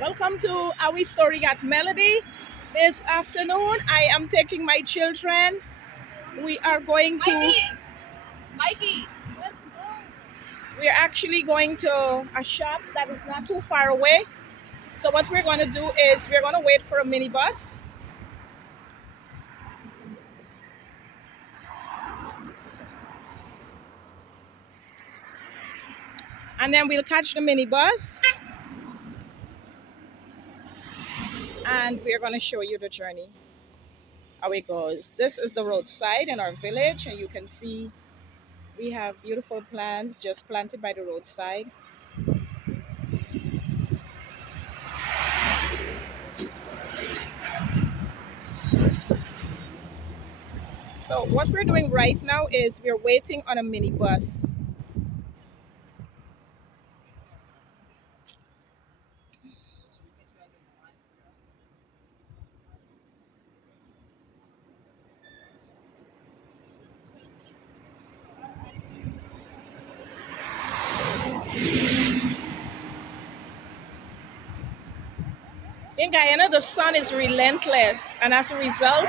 Welcome to Our Story at Melody. This afternoon, I am taking my children. We are going to. Mikey, let's go. We are actually going to a shop that is not too far away. So what we're going to do is we're going to wait for a minibus, and then we'll catch the minibus, and we're going to show you the journey. How it goes. This is the roadside in our village, and you can see we have beautiful plants just planted by the roadside. So what we're doing right now is we're waiting on a minibus. In Guyana, the sun is relentless, and as a result,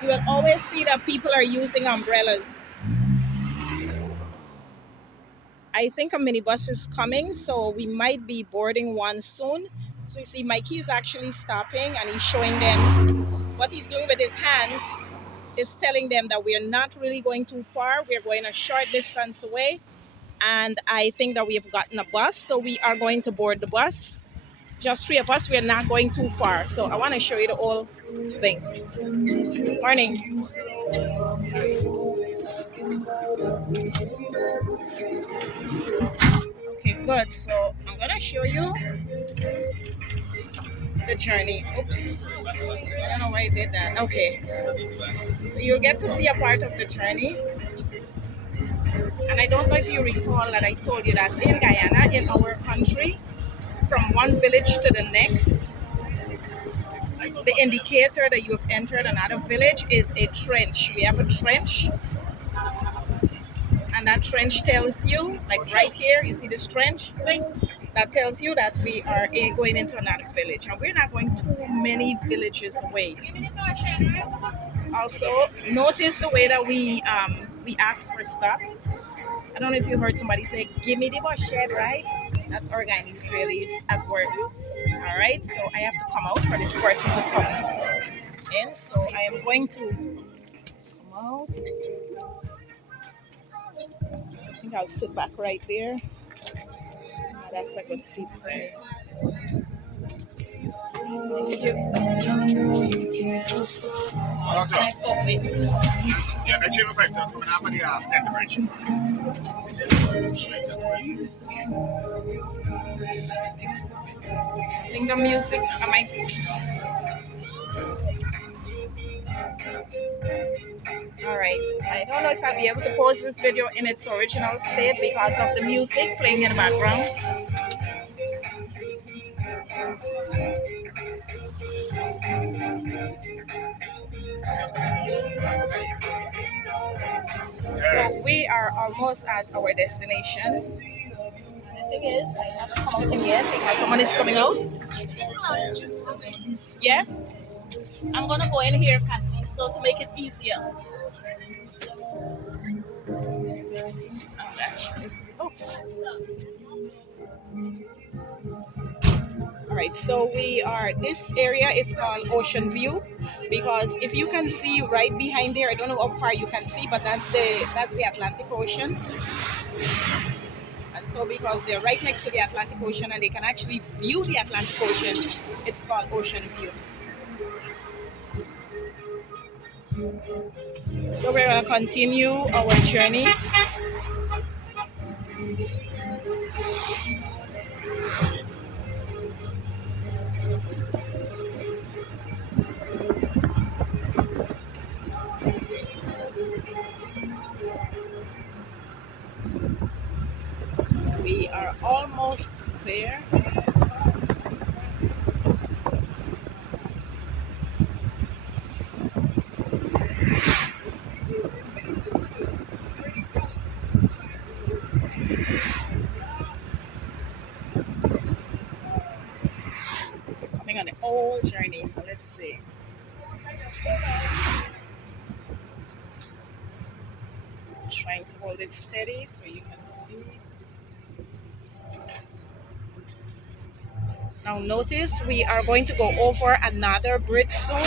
you will always see that people are using umbrellas. I think a minibus is coming, so we might be boarding one soon. So you see, Mikey is actually stopping and he's showing them what he's doing with his hands is telling them that we're not really going too far. We're going a short distance away. And I think that we have gotten a bus, so we are going to board the bus. Just three of us, we are not going too far. So I want to show you the whole thing. Morning. Okay, good. So I'm going to show you the journey. Oops. I don't know why I did that. Okay. So you'll get to see a part of the journey. And I don't know if you recall that I told you that in Guyana, in our country, from one village to the next, the indicator that you have entered another village is a trench. We have a trench, and that trench tells you, like right here, you see this trench? That tells you that we are going into another village. And we're not going too many villages away. Also, notice the way that we ask for stuff. I don't know if you heard somebody say, "Give me the bus shed," right? That's our Guyanese clearly at work. All right, so I have to come out for this person to come in. So I am going to come out. I think I'll sit back right there. That's a good seat for me. Thank you. Yeah, that's your effect. I think the music, am I? All right. I don't know if I'll be able to pause this video in its original state because of the music playing in the background. So we are almost at our destination. The thing is, I haven't come out again because someone is coming out. Yes? I'm gonna go in here, Cassie, so to make it easier. Oh. All right, so this area is called Ocean View because if you can see right behind there, I don't know how far you can see, but that's the Atlantic Ocean. And so because they're right next to the Atlantic Ocean and they can actually view the Atlantic Ocean, it's called Ocean View. So we're going to continue our journey. We are almost there. coming on the old journey. So let's see. Trying to hold it steady so you can see. Now notice we are going to go over another bridge soon,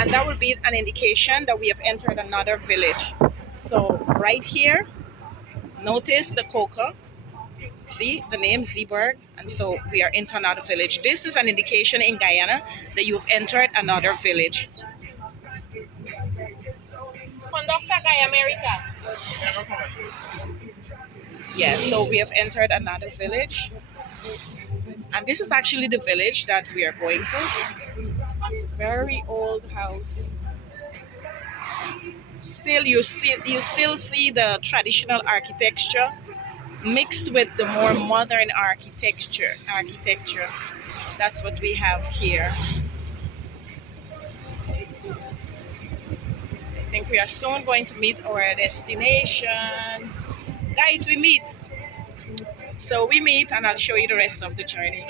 and that will be an indication that we have entered another village. So right here, notice the coca. See the name Zeeburg, and so we are into another village. This is an indication in Guyana that you've entered another village. Conductor Guy America. Yeah, so we have entered another village. And this is actually the village that we are going to. It's a very old house. Still, you still see the traditional architecture mixed with the more modern architecture. That's what we have here. I think we are soon going to meet our destination. Guys, we meet. So we meet and I'll show you the rest of the journey.